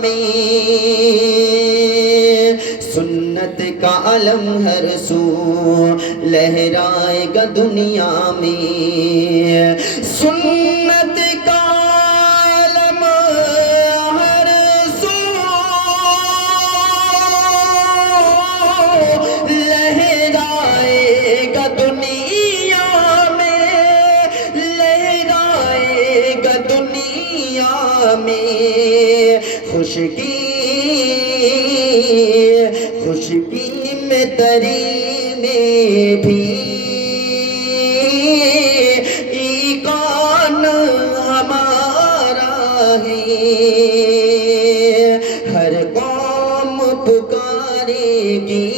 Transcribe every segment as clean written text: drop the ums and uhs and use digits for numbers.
میں، سنت کا علم ہر سو لہرائے گا دنیا میں، سنت کا علم ہر سو لہرائے گا دنیا میں، لہرائے گا دنیا میں، خشکی میں تری میں بھی ایقان ہمارا ہے، ہر قوم پکارے گی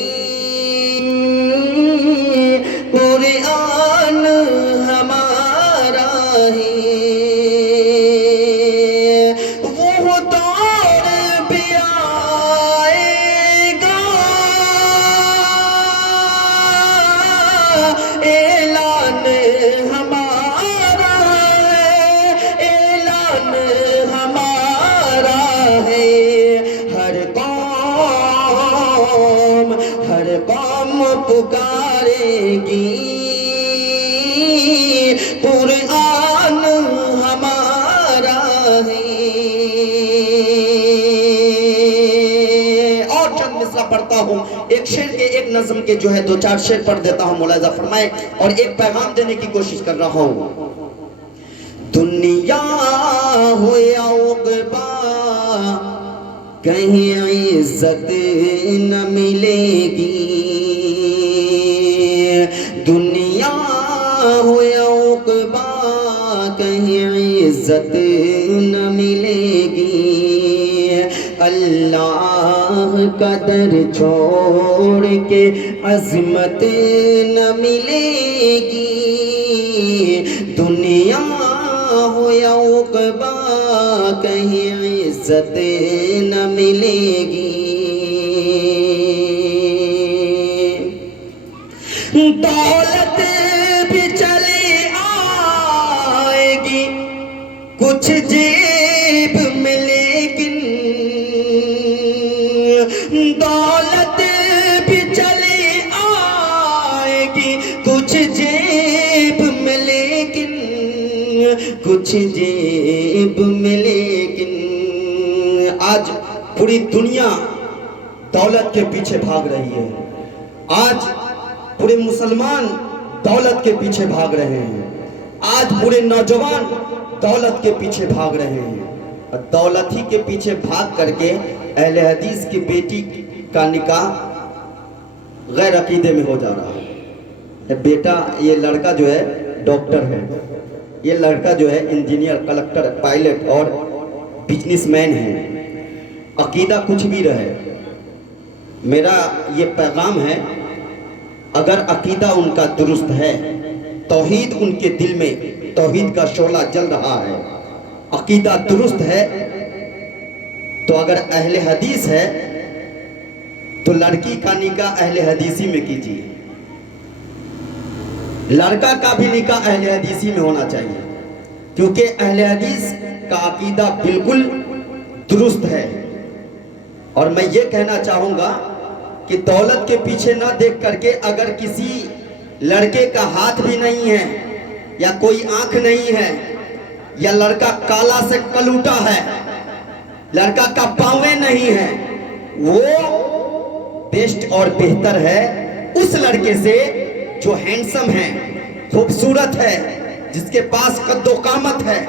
قرآن ہمارا ہے، وہ دور بھی آئے گا اعلان ہمارا ہے، اعلان ہمارا ہے، ہر قوم پکارے گی قرآن ہمارا ہے۔ اور چند مصرع پڑھتا ہوں، ایک شعر کے ایک نظم کے جو ہے دو چار شعر پڑھ دیتا ہوں، ملاحظہ فرمائے، اور ایک پیغام دینے کی کوشش کر رہا ہوں۔ دنیا ہو یا عقبا کہیں عزت نہ ملے گی، دنیا ہو یا عقبا کہیں عزت نہ ملے گی، اللہ کا در چھوڑ کے عظمت نہ ملے گی، دنیا ہو یا عقبا کہیں عزت نہ ملے گی، دولت بھی چلی آئے گی کچھ جیب میں لیکن، دولت بھی چلی آئے گی کچھ جیب میں لیکن، کچھ جیب میں لیکن، آج پوری دنیا دولت کے پیچھے بھاگ رہی ہے، آج پورے مسلمان دولت کے پیچھے بھاگ رہے ہیں، آج پورے نوجوان دولت کے پیچھے بھاگ رہے ہیں، اور دولت ہی کے پیچھے بھاگ کر کے اہل حدیث کی بیٹی کا نکاح غیر عقیدے میں ہو جا رہا ہے۔ بیٹا، یہ لڑکا جو ہے ڈاکٹر ہے، یہ لڑکا جو ہے انجینئر، کلکٹر، پائلٹ اور بزنس مین ہے، عقیدہ کچھ بھی رہے، میرا یہ پیغام ہے، اگر عقیدہ ان کا درست ہے، توحید ان کے دل میں توحید کا شعلہ جل رہا ہے، عقیدہ درست ہے، تو اگر اہل حدیث ہے تو لڑکی کا نکاح اہل حدیثی میں کیجیے، لڑکا کا بھی نکاح اہل حدیثی میں ہونا چاہیے، کیونکہ اہل حدیث کا عقیدہ بالکل درست ہے۔ اور میں یہ کہنا چاہوں گا کہ دولت کے پیچھے نہ دیکھ کر کے، اگر کسی لڑکے کا ہاتھ بھی نہیں ہے یا کوئی آنکھ نہیں ہے یا لڑکا کالا سے کلوٹا ہے، لڑکا کا پاؤں نہیں ہے، وہ بیسٹ اور بہتر ہے اس لڑکے سے جو ہینڈسم ہے، خوبصورت ہے، جس کے پاس قد و قامت ہے،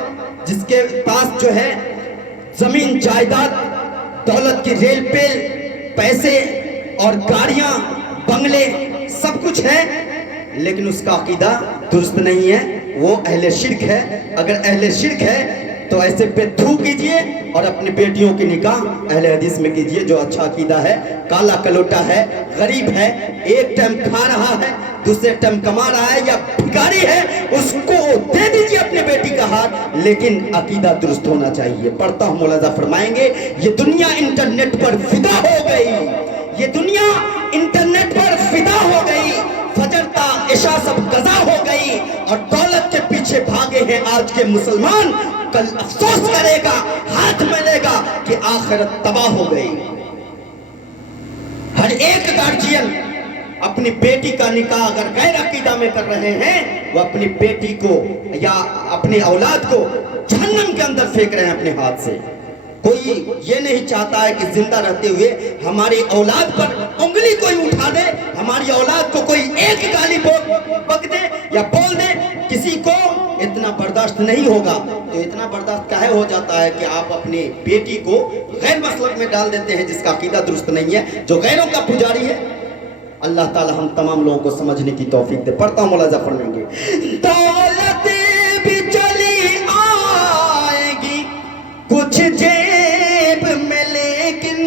جس کے پاس جو ہے زمین جائیداد، دولت کی ریل پیل، پیسے اور گاڑیاں، بنگلے، سب کچھ ہے، لیکن اس کا عقیدہ درست نہیں ہے، وہ اہل شرک ہے۔ اگر اہل شرک ہے تو ایسے پہ تھو کیجئے اور اپنی بیٹیوں کی نکاح اہل حدیث میں کیجئے، جو اچھا عقیدہ ہے، کالا کلوٹا ہے، غریب ہے، ایک ٹائم کھا رہا ہے، دوسرے ٹائم کما رہا ہے، یا بھکاری ہے، اس کو دے دیجئے اپنے بیٹی کا ہاتھ، لیکن عقیدہ درست ہونا چاہیے۔ پڑھتا ہوں، ملاحظہ فرمائیں گے، یہ دنیا انٹرنیٹ پر فدا ہو گئی، یہ دنیا انٹرنیٹ پر فدا ہو گئی، فجر تا عشاء سب قضا ہو گئی، اور دولت کے پیچھے بھاگے ہیں آج کے مسلمان، کل افسوس کرے گا، ہاتھ ملے گا کہ آخرت تباہ ہو گئی۔ ہر ایک گارجین اپنی بیٹی کا نکاح اگر غیر عقیدہ میں کر رہے ہیں، وہ اپنی بیٹی کو یا اپنی اولاد کو جہنم کے اندر پھینک رہے ہیں اپنے ہاتھ سے۔ کوئی یہ نہیں چاہتا ہے کہ زندہ رہتے ہوئے ہماری اولاد پر انگلی کوئی اٹھا دے، ہماری اولاد کو کوئی ایک گالی بک دے یا بول دے، کسی کو اتنا برداشت نہیں ہوگا۔ تو اتنا برداشت کاہے ہو جاتا ہے کہ آپ اپنی بیٹی کو غیر مسلک میں ڈال دیتے ہیں، جس کا عقیدہ درست نہیں ہے، جو غیروں کا پجاری ہے۔ اللہ تعالی ہم تمام لوگوں کو سمجھنے کی توفیق دے۔ پڑھتا ہوں، مولا ظفر فرمائیں گے، دولت بھی چلی آئے گی کچھ جیب میں لیکن،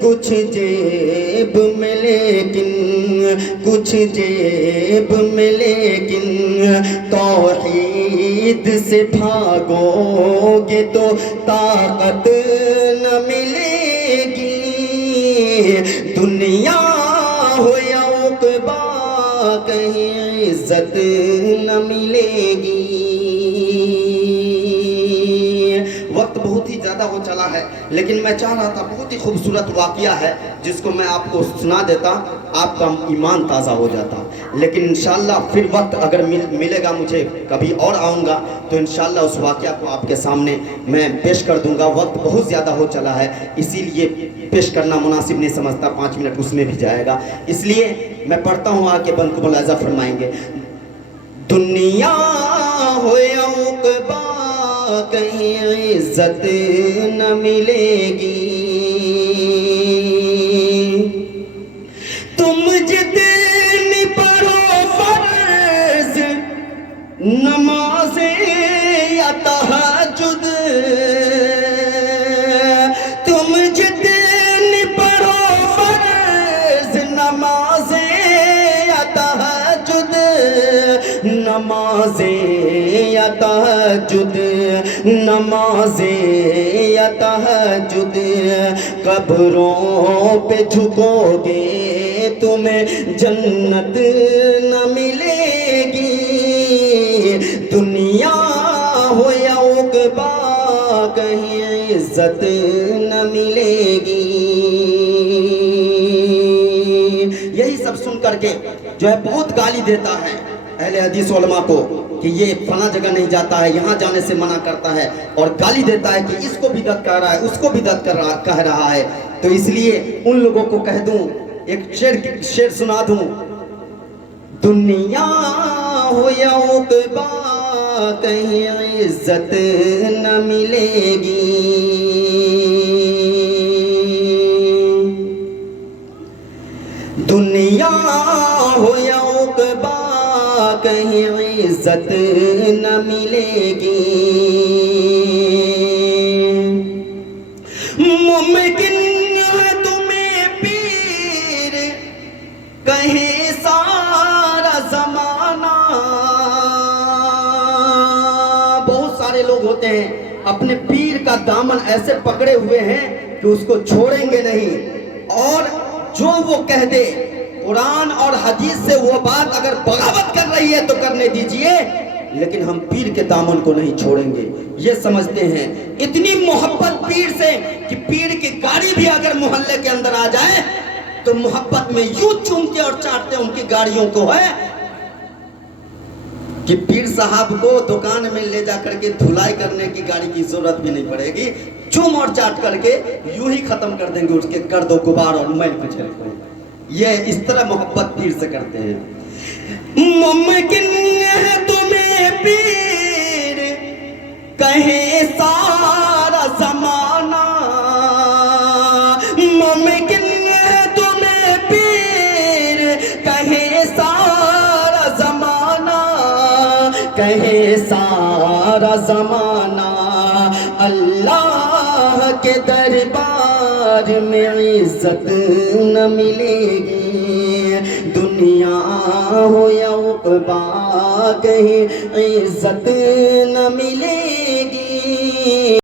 کچھ جیب میں لیکن، کچھ جیب میں لیکن، توحید سے بھاگو گے تو طاقت نہ ملے گی، دنیا ہو یا عقبہ کہیں عزت نہ ملے گی۔ وقت بہت ہی زیادہ ہو چلا ہے، لیکن میں چاہ رہا تھا، بہت ہی خوبصورت واقعہ ہے جس کو میں آپ کو سنا دیتا، آپ کا ایمان تازہ ہو جاتا۔ لیکن انشاءاللہ پھر وقت اگر ملے گا مجھے، کبھی اور آؤں گا تو انشاءاللہ اس واقعہ کو آپ کے سامنے میں پیش کر دوں گا۔ وقت بہت زیادہ ہو چلا ہے، اسی لیے پیش کرنا مناسب نہیں سمجھتا، 5 منٹ اس میں بھی جائے گا، اس لیے میں پڑھتا ہوں، آگے بند کو ملاحظہ فرمائیں گے۔ دنیا ہو یا عقبہ کہیں عزت نہ ملے گی، تم جتنی پڑھو فرض نمازیں یا تہجد، تم جتنی پڑھو فرض نمازیں یا تہجد، نمازیں یا تہجد، نمازیں یا تہجد، قبروں پہ جھکو گے تمہیں جنت نہ ملے گی، دنیا ہو یا عقبہ کہیں عزت نہ ملے گی۔ یہی سب سن کر کے جو ہے بہت گالی دیتا ہے اہل حدیث علماء کو کہ یہ فلاں جگہ نہیں جاتا ہے، یہاں جانے سے منع کرتا ہے، اور گالی دیتا ہے کہ اس کو بدعت کہہ رہا ہے، اس کو بدعت کہہ رہا ہے۔ تو اس لیے ان لوگوں کو کہہ دوں، ایک شعر سنا دوں، دنیا ہو یا عقبہ کہیں عزت نہ ملے گی، دنیا ہو یا عقبہ کہیں عزت نہ ملے گی، ممکن ہے تمہیں پیر کہیں سارا زمانہ، بہت سارے لوگ ہوتے ہیں اپنے پیر کا دامن ایسے پکڑے ہوئے ہیں کہ اس کو چھوڑیں گے نہیں، اور جو وہ کہہ دے قرآن اور حدیث سے وہ بات اگر بغاوت کر رہی ہے تو کرنے دیجئے، لیکن ہم پیر کے دامن کو نہیں چھوڑیں گے۔ یہ سمجھتے ہیں، اتنی محبت پیر سے کہ پیر کی گاڑی بھی اگر محلے کے اندر آ جائے تو محبت میں یوں چومتے اور چاٹتے ان کی گاڑیوں کو ہے کہ پیر صاحب کو دکان میں لے جا کر کے دھلائی کرنے کی گاڑی کی ضرورت بھی نہیں پڑے گی، چوم اور چاٹ کر کے یوں ہی ختم کر دیں گے اس کے گرد و غبار اور میل کچیل کو۔ یہ اس طرح محبت پیر سے کرتے ہیں۔ ممکن ہے تمہیں پیر کہے سارا زمانہ، ممکن ہے تمہیں پیر کہے سارا زمانہ، کہے سارا زمانہ، اللہ کے دربار میں عزت نہ ملے گی، دنیا ہو یا عقبہ کہیں عزت نہ ملے گی۔